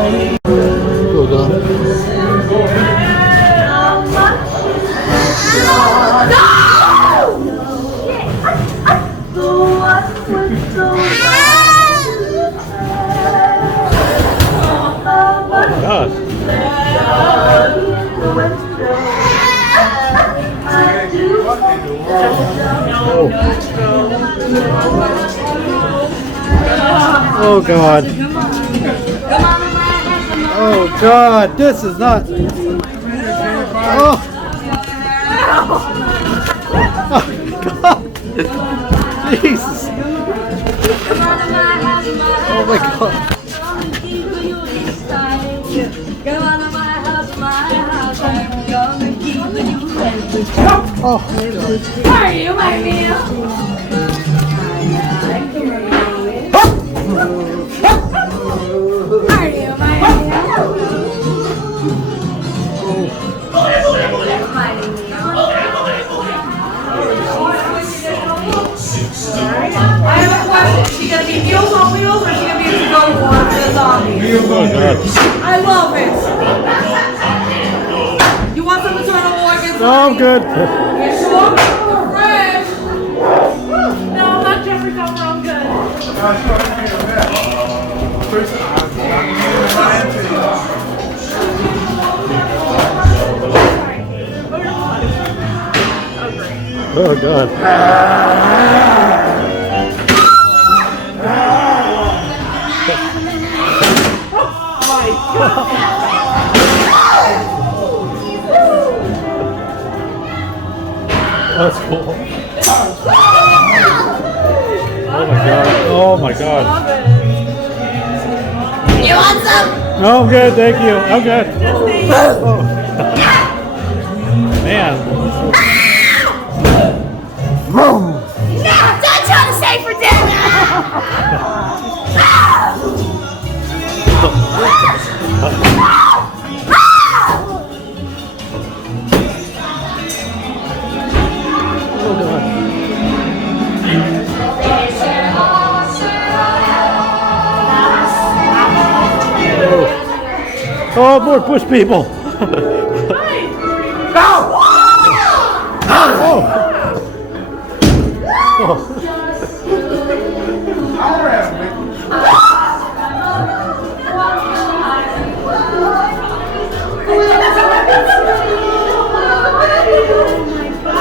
Hold on. Gosh. Oh God. Oh God, this is not. Oh. Oh God. Jesus. Oh my God. Oh. Sorry, you might be. I have a question. Is she gonna be Meals on Wheels or is she gonna be a to-go one for the zombies? I love it. You want some maternal organs? No, I'm good. You sure? Fresh. No, I'm not Jeffrey Dahmer. I'm good. Oh God. That's cool. Oh my God. Oh my God. You want some? No, I'm good. Thank you. I'm good. Oh. Man. No, don't try to stay for dinner. Oh, more Busch people.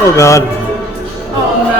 Oh God. Oh no.